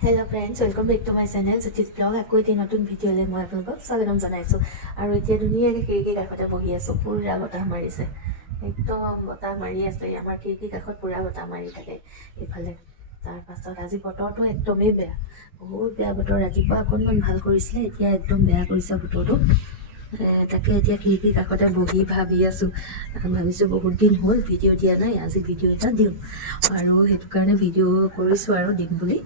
Hello friends, welcome back to my channel. So this vlog আকৌ এটি নতুন ভিডিঅ'লে মই আপোনালোকক স্বাগতম জনাইছোঁ আৰু এতিয়া ধুনীয়াকৈ খিৰিকীৰ কাষতে বহি আছোঁ। পুৰা বতাহ মাৰিছে, একদম বতাহ মাৰি আছে। আমাৰ খিৰিকীৰ কাষত পুৰা বতাহ মাৰি থাকে এইফালে। তাৰপাছত আজি বতৰটো একদমেই বেয়া, বহুত বেয়া বতৰ। ৰাতিপুৱা অকণমান ভাল কৰিছিলে, এতিয়া একদম বেয়া কৰিছে বতৰটো। তাকে এতিয়া খিৰিকীৰ কাষতে বহি ভাবি আছোঁ, ভাবিছোঁ বহুত দিন হ'ল ভিডিঅ' দিয়া নাই, আজি ভিডিঅ' এটা দিওঁ আৰু সেইটো কাৰণে ভিডিঅ' কৰিছোঁ আৰু দিম বুলি।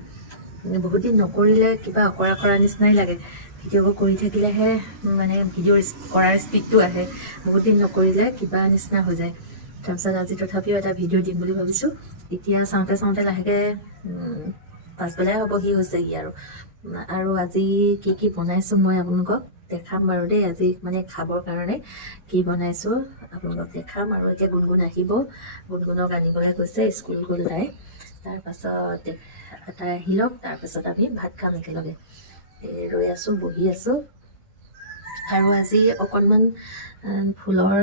বহুত দিন নকৰিলে কিবা অকৰা কৰা নিচিনাই লাগে। ভিডিঅ'বোৰ কৰি থাকিলেহে মানে ভিডিঅ'ৰ কৰাৰ স্পীডটো আহে, বহুত দিন নকৰিলে কিবা নিচিনা হৈ যায়। তাৰপিছত আজি তথাপিও এটা ভিডিঅ' দিম বুলি ভাবিছোঁ। এতিয়া চাওঁতে চাওঁতে লাহেকৈ পাছবেলাই হ'বহি হৈছেহি আৰু আজি কি বনাইছোঁ মই আপোনালোকক দেখাম বাৰু দেই। আজি মানে খাবৰ কাৰণে কি বনাইছোঁ আপোনালোকক দেখাম। আৰু এতিয়া গুণগুণ আহিব, গুণগুণক আনিবলৈ গৈছে, স্কুল গ'ল তাই। তাৰপাছত তাই আহি লওক, তাৰপাছত আমি ভাত খাম একেলগে। ৰৈ আছোঁ, বহি আছোঁ। আৰু আজি অকণমান ফুলৰ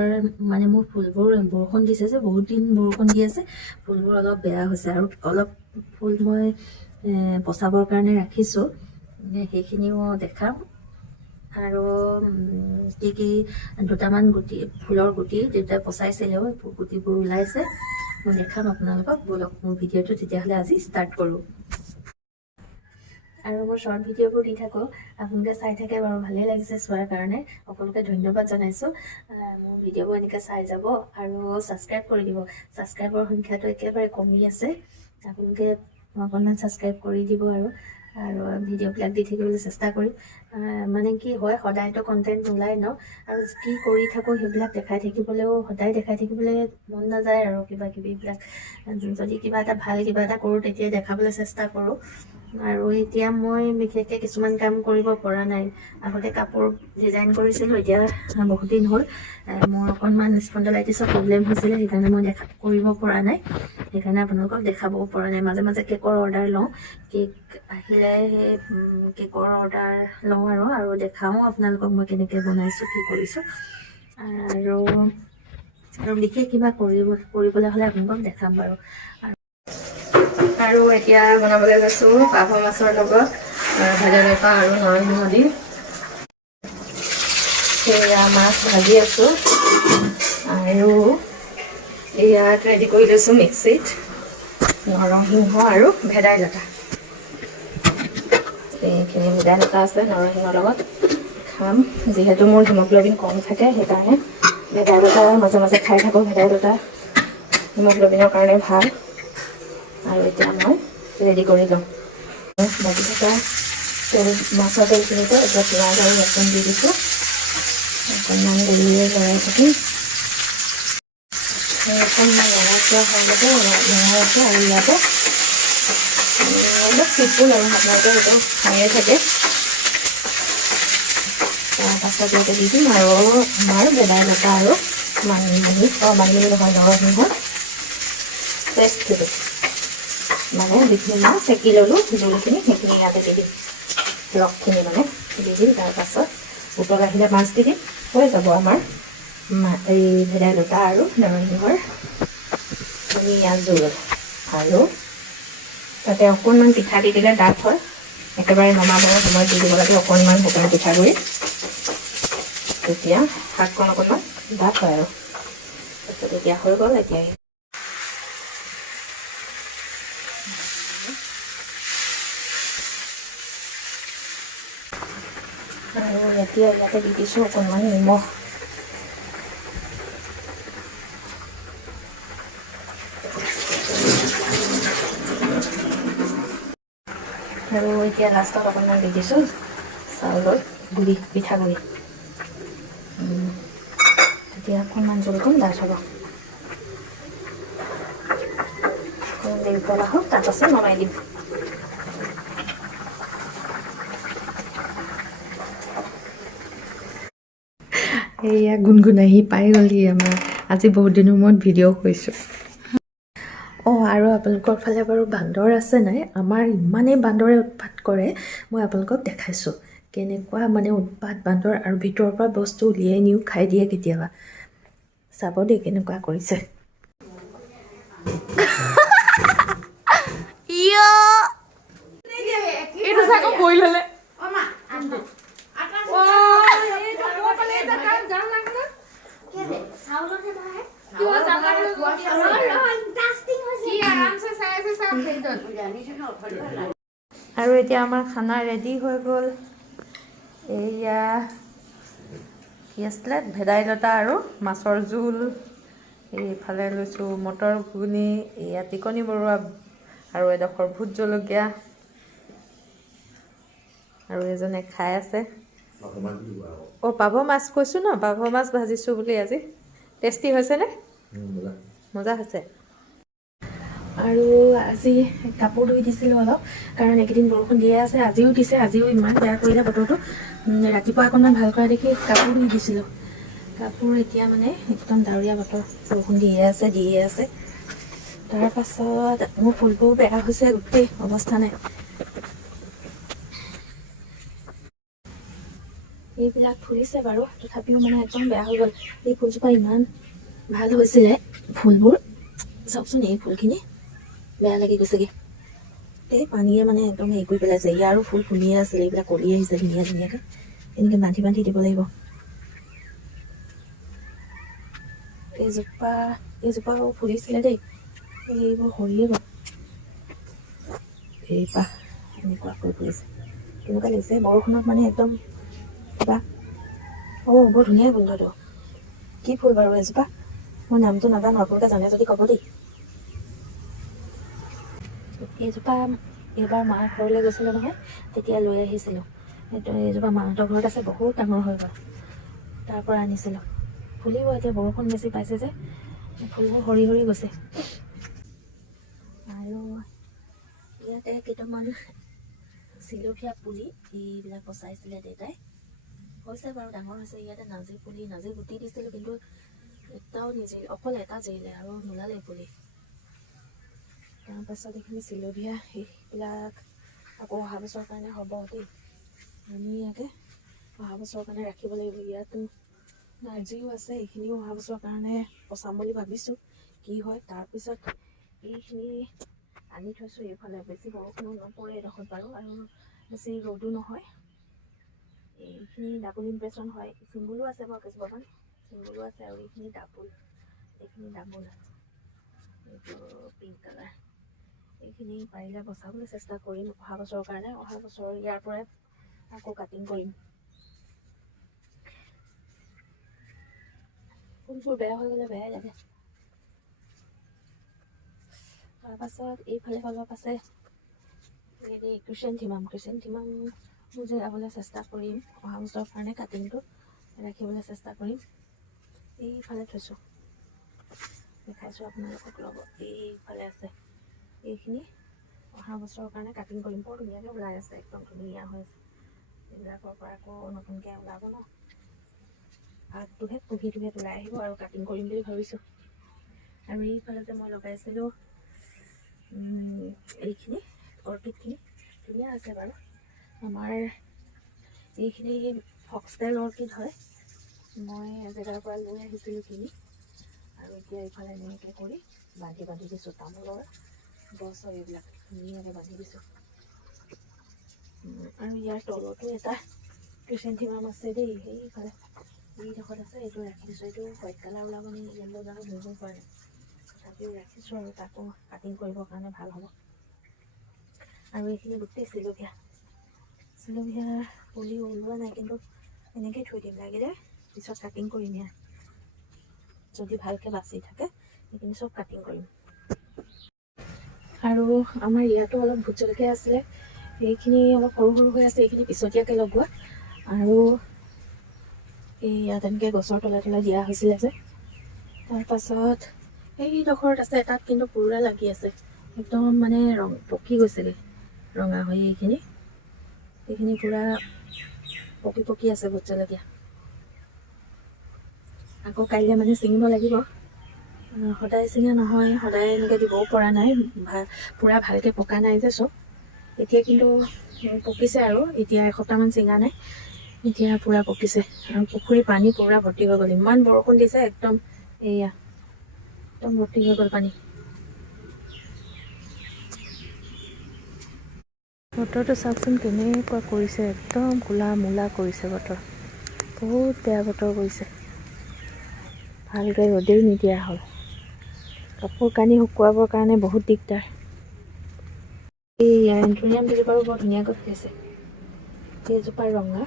মানে মোৰ ফুলবোৰ বৰষুণ দিছে যে, বহুত দিন বৰষুণ দি আছে, ফুলবোৰ অলপ বেয়া হৈছে আৰু অলপ ফুল মই পচাবৰ কাৰণে ৰাখিছোঁ, সেইখিনিও দেখাম। আৰু কি দুটামান ফুলৰ গুটি দেউতাই পচাইছিলেও, গুটিবোৰ ওলাইছে, মই দেখাম আপোনালোকক। ব'লক মোৰ ভিডিঅ'টো তেতিয়াহ'লে আজি ষ্টাৰ্ট কৰোঁ। আৰু মোৰ শ্বৰ্ট ভিডিঅ'বোৰ দি থাকোঁ, আপোনালোকে চাই থাকে বাৰু, ভালেই লাগিছে চোৱাৰ কাৰণে, সকলোকে ধন্যবাদ জনাইছোঁ। মোৰ ভিডিঅ'বোৰ এনেকৈ চাই যাব আৰু ছাবস্ক্ৰাইব কৰি দিব। ছাবস্ক্ৰাইবৰ সংখ্যাটো একেবাৰে কমি আছে, আপোনালোকে অকণমান ছাবস্ক্ৰাইব কৰি দিব আৰু ভিডিঅ'বিলাক দি থাকিবলৈ চেষ্টা কৰিম। মানে কি হয়, সদায়তো কণ্টেণ্ট নোলায় ন, আৰু কি কৰি থাকোঁ সেইবিলাক দেখাই থাকিবলৈও, সদায় দেখাই থাকিবলৈ মন নাযায় আৰু কিবাকিবিবিলাক। যদি কিবা এটা ভাল কিবা এটা কৰোঁ তেতিয়াই দেখাবলৈ চেষ্টা কৰোঁ। আৰু এতিয়া মই বিশেষকৈ কিছুমান কাম কৰিব পৰা নাই। আগতে কাপোৰ ডিজাইন কৰিছিলোঁ, এতিয়া বহুত দিন হ'ল মোৰ অকণমান স্পণ্ডলাইটিছৰ প্ৰব্লেম হৈছিলে, সেইকাৰণে মই কৰিব পৰা নাই, সেইকাৰণে আপোনালোকক দেখাবও পৰা নাই। মাজে মাজে কেকৰ অৰ্ডাৰ লওঁ, কেক আহিলে সেই কেকৰ অৰ্ডাৰ লওঁ আৰু দেখাওঁ আপোনালোকক মই কেনেকৈ বনাইছোঁ, কি কৰিছোঁ। আৰু বিশেষ কিবা কৰিবলৈ হ'লে আপোনালোকক দেখাম বাৰু। আৰু এতিয়া বনাবলৈ গৈছোঁ পাভ মাছৰ লগত ভেদাইলতা আৰু নৰসিংহ দি। সেয়া মাছ ভাজি আছোঁ আৰু ইয়াত ৰেডি কৰি লৈছোঁ মিক্সিত নৰসিংহ আৰু ভেদাইলতা। এইখিনি ভেদাইলতা আছে নৰসিংহৰ লগত খাম, যিহেতু মোৰ হিমগ্ল'বিন কম থাকে, সেইকাৰণে ভেদাইলতা মাজে মাজে খাই থাকোঁ। ভেদাইলতা হিমগ্ল'বিনৰ কাৰণে ভাল। আৰু এতিয়া মই ৰেডি কৰি লওঁ। ভাজি থকা মাছৰ তেলখিনিতে এতিয়া পিঁয়াজ আৰু ৰচুন দি দিছোঁ, অকণমান দেৰিয়ে লৰাই থাকিম। অকণমান ৰঙচুৱা হ'লেতো লৰাই আছে আৰু ইয়াতে অলপ চিম্পুল আৰু আপোনালোকে এইটো খায়ে থাকে। তাৰপাছত ইয়াতে দি দিম আৰু আমাৰ ভেদাইলতা আৰু মানিমুনি নহয়, নৰসিংহ পেষ্টখিনি, মানে যিখিনি মই চেকি ল'লোঁ জোলখিনি, সেইখিনি ইয়াতে দি দিম, ৰসখিনি মানে দি দিম। তাৰপাছত উতল আহিলে মাছ দি দিম, হৈ যাব আমাৰ এই ভেদাইলতা আৰু নৰসিংহৰ ধুনীয়া জোল। আৰু তাতে অকণমান পিঠা দি দিলে ডাঠ হয়, একেবাৰে নমাবৰ সময়ত দি দিব লাগে অকণমান শুকান পিঠাগুড়ি, তেতিয়া শাককণ অকণমান ডাঠ হয় আৰু। তাৰপিছত এতিয়া হৈ গ'ল। এতিয়া আৰু এতিয়া ইয়াতে দি দিছোঁ অকণমান নিমখ। আৰু এতিয়া লাষ্টত অকণমান দি দিছোঁ চাউলৰ গুড়ি, পিঠাগুড়ি, তেতিয়া অকণমান জোলকণ ডাঠ হ'ব। দেৰি উতল আহক, তাৰপাছত নমাই দিম। এয়া গুণগুণ আহি পাই গ'লহি আমাৰ। আজি বহুত দিনৰ মূৰত ভিডিঅ' কৰিছোঁ। আৰু আপোনালোকৰ ফালে বাৰু বান্দৰ আছে নাই? আমাৰ ইমানেই বান্দৰে উৎপাত কৰে, মই আপোনালোকক দেখাইছোঁ কেনেকুৱা মানে উৎপাত বান্দৰ, আৰু ভিতৰৰ পৰা বস্তু উলিয়াই নিও খাই দিয়ে কেতিয়াবা। চাব দেই কেনেকুৱা কৰিছে। আছে আকৌ বই ল'লে আৰু এতিয়া আমাৰ খানা ৰেডি হৈ গ'ল এয়া কি আছিলে ভেদাইলতা আৰু মাছৰ জোল এইফালে লৈছোঁ মটৰ ঘুগুনি এয়া টিকনি বৰুৱা আৰু এডোখৰ ভোট জলকীয়া আৰু এজনে খাই আছে অঁ পাভ মাছ কৈছোঁ ন পাভ মাছ ভাজিছোঁ বুলি আজি টেষ্টি হৈছেনে মজা হৈছে আৰু আজি কাপোৰ ধুই দিছিলোঁ অলপ কাৰণ এইকেইদিন বৰষুণ দিয়ে আছে আজিও দিছে আজিও ইমান বেয়া কৰিলে বতৰটো ৰাতিপুৱা অকণমান ভাল কৰা দেখি কাপোৰ ধুই দিছিলোঁ কাপোৰ এতিয়া মানে একদম ডাৱৰীয়া বতৰ বৰষুণ দিয়ে আছে তাৰপাছত মোৰ ফুলবোৰ বেয়া হৈছে গোটেই অৱস্থা নাই এইবিলাক ফুলিছে বাৰু তথাপিও মানে একদম বেয়া হৈ গ'ল এই ফুলজোপা ইমান ভাল হৈছিলে ফুলবোৰ চাওকচোন এই ফুলখিনি বেয়া লাগি গৈছেগৈ এই পানীয়ে মানে একদম হেৰি কৰি পেলাইছে ইয়াৰো ফুল ফুলিয়ে আছিলে এইবিলাক কলি আহিছে ধুনীয়াকৈ এনেকৈ বান্ধি দিব লাগিব এইজোপাও ফুলিছিলে দেই এইবোৰ সৰিয়ে গ'ল এইপাহ এনেকুৱাকৈ ফুলিছে কেনেকুৱা লাগিছে বৰষুণত মানে একদম কিবা বৰ ধুনীয়া গোন্ধটো কি ফুল বাৰু এজোপা মই নামটো নাজানো আপোনালোকে জানে যদি ক'ব দেই এইজোপা এইবাৰ মাৰ ঘৰলৈ গৈছিলোঁ নহয় তেতিয়া লৈ আহিছিলোঁ এইজোপা মাহঁতৰ ঘৰত আছে বহুত ডাঙৰ হৈ গ'ল তাৰ পৰা আনিছিলোঁ ফুলিব এতিয়া বৰষুণ বেছি পাইছে যে ফুলবোৰ সৰি গৈছে আৰু ইয়াতে কেইটামান চিলভীয়া পুলি এইবিলাক পচাইছিলে দেউতাই হৈছে বাৰু ডাঙৰ হৈছে ইয়াতে নাজিৰ গুটি দিছিলোঁ কিন্তু এটাও নিজিলে অকল এটা জিৰিলে আৰু নোলালে পুলি তাৰপাছত এইখিনি চিলভীয়া সেইবিলাক আকৌ অহা বছৰৰ কাৰণে হ'ব দেই ধুনীয়াকৈ অহা বছৰৰ কাৰণে ৰাখিব লাগিব ইয়াতো নাৰ্জীও আছে এইখিনিও অহা বছৰৰ কাৰণে পচাম বুলি ভাবিছোঁ কি হয় তাৰপিছত এইখিনি আনি থৈছোঁ এইফালে বেছি বৰষুণো নপৰে এডোখৰত বাৰু আৰু বেছি ৰ'দো নহয় এইখিনি ডাবুল ইমপ্ৰেশ্যন হয় চিংগুলো আছে বাৰু কিছুমান চিংগুলো আছে আৰু এইখিনি ডাবুল এইটো পিংক কালাৰ এইখিনি পাৰিলে বচাবলৈ চেষ্টা কৰিম অহা বছৰৰ কাৰণে অহা বছৰ ইয়াৰ পৰাই আকৌ কাটিং কৰিম ফুলবোৰ বেয়া হৈ গ'লে বেয়াই লাগে তাৰপাছত এইফালে অলপ আছে ক্ৰিচেণ্থিমাম বুজাবলৈ চেষ্টা কৰিম অহা বছৰৰ কাৰণে কাটিংটো ৰাখিবলৈ চেষ্টা কৰিম এইফালে থৈছোঁ দেখাইছোঁ আপোনালোকক ল'ব এইফালে আছে এইখিনি অহা বছৰৰ কাৰণে কাটিং কৰিম বৰ ধুনীয়াকৈ ওলাই আছে একদম ধুনীয়া হৈ আছে এইবিলাকৰ পৰা আকৌ নতুনকৈ ওলাব ন আগটোহে কুহিটোহে ওলাই আহিব আৰু কাটিং কৰিম বুলি ভাবিছোঁ আৰু এইফালে যে মই লগাইছিলোঁ এইখিনি অৰ্কিডখিনি ধুনীয়া আছে বাৰু আমাৰ এইখিনি ফক্সটেল অৰ্কিড হয় মই জেগাৰ পৰা লৈ আহিছিলোঁ কিনি আৰু এতিয়া এইফালে এনেকৈ কৰি বান্ধি দিছোঁ তামোলৰ গছৰ এইবিলাক ধুনীয়াকৈ বান্ধি দিছোঁ আৰু ইয়াৰ তলতো এটা ক্ৰিচেণ্থিমাম আছে দেই সেইফালে এইডোখৰত আছে এইটো ৰাখি দিছোঁ এইটো হোৱাইট কালাৰ ওলাব নি য়েল্ল' জানো ধৰিব পৰা নাই তথাপিও ৰাখিছোঁ আৰু তাকো কাটিং কৰিবৰ কাৰণে ভাল হ'ব আৰু এইখিনি গোটেই চিলভীয়া পুলি ওলোৱা নাই কিন্তু এনেকৈ থৈ দিম লাগিলে পিছত কাটিং কৰিম ইয়াৰ যদি ভালকৈ বাচি থাকে সেইখিনি চব কাটিং কৰিম আৰু আমাৰ ইয়াতো অলপ ভোট জলকীয়া আছিলে এইখিনি অলপ সৰু হৈ আছে এইখিনি পিছতীয়াকৈ লগোৱা আৰু এই ইয়াত এনেকৈ গছৰ তলে দিয়া হৈছিলে যে তাৰপাছত এইডোখৰত আছে তাত কিন্তু পুৰা লাগি আছে একদম মানে পকি গৈছেগৈ ৰঙা হৈ এইখিনি পুৰা পকি আছে ভোট জলকীয়া আকৌ কাইলৈ মানে ছিঙিব লাগিব সদায় ছিঙা নহয় সদায় এনেকৈ দিবও পৰা নাই পুৰা ভালকৈ পকা নাই যে চব এতিয়া কিন্তু পকিছে আৰু এতিয়া এসপ্তাহমান ছিঙা নাই এতিয়া পুৰা পকিছে আৰু পুখুৰী পানী পুৰা ভৰ্তি হৈ গ'ল ইমান বৰষুণ দিছে একদম ভৰ্তি হৈ গ'ল পানী বতৰটো চাওকচোন কেনেকুৱা কৰিছে, একদম ক'লা মূলা কৰিছে বতৰ, বহুত বেয়া বতৰ কৰিছে, ভালকৈ ৰ'দেই নিদিয়া হ'ল, কাপোৰ কানি শুকুৱাবৰ কাৰণে বহুত দিগদাৰ। এই এন্থুৰিয়াম দুজোপাও বৰ ধুনীয়াকৈ ফুলিছে, এইজোপা ৰঙা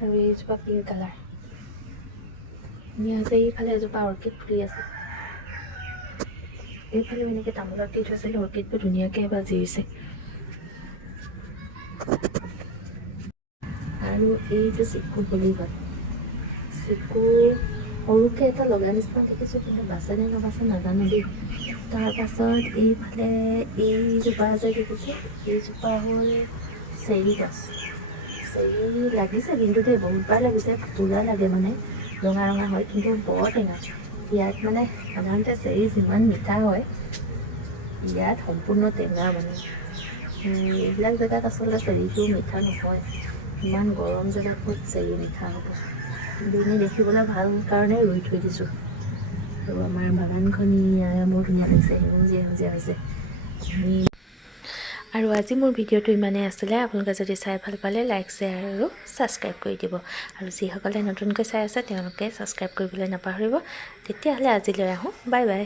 আৰু এইজোপা পিংক কালাৰ ধুনীয়া হৈছে। এইফালে এজোপা অৰ্কিড ফুলি আছে, এইফালেও এনেকৈ তামোলত দি থৈছিল, অৰ্কিডবোৰ ধুনীয়াকৈ এবাৰ জিৰিছে। আৰু এই যে চিকু বুলি কয়, চিকু সৰুকৈ এটা লগা নিচিনা দেখিছোঁ, কিন্তু বাছে নে নাবাছে নাজানো দেই। তাৰপাছত এইফালে এইজোপা যে দেখিছোঁ, এইজোপা হ'ল চেৰি গছ, চেৰি লাগিছে কিন্তু দেই, বহুতবাৰ লাগিছে, পূৰা লাগে মানে, ৰঙা ৰঙা হয়, কিন্তু বৰ টেঙা। ইয়াত মানে সাধাৰণতে চেৰি যিমান মিঠা হয়, ইয়াত সম্পূৰ্ণ টেঙা মানে। এইবিলাক জেগাত আচলতে চেৰিটো মিঠা নহয়, ইমান গৰম জেগাত ক'ত চেৰি মিঠা হ'ব, কিন্তু এনেই দেখিবলৈ ভাল কাৰণে ৰুই থৈ দিছোঁ। আৰু আমাৰ বাগানখন বৰ ধুনীয়া লাগিছে, সেউজীয়া সেউজীয়া হৈছে। আৰু আজি মোৰ ভিডিঅ'টো ইমানেই আছিলে। আপোনালোকে যদি চাই ভাল পালে লাইক, শ্বেয়াৰ আৰু ছাবস্ক্ৰাইব কৰি দিব। আৰু যিসকলে নতুনকৈ চাই আছে তেওঁলোকে ছাবস্ক্ৰাইব কৰিবলৈ নাপাহৰিব। তেতিয়াহ'লে আজিলৈ আহোঁ, বাই বাই।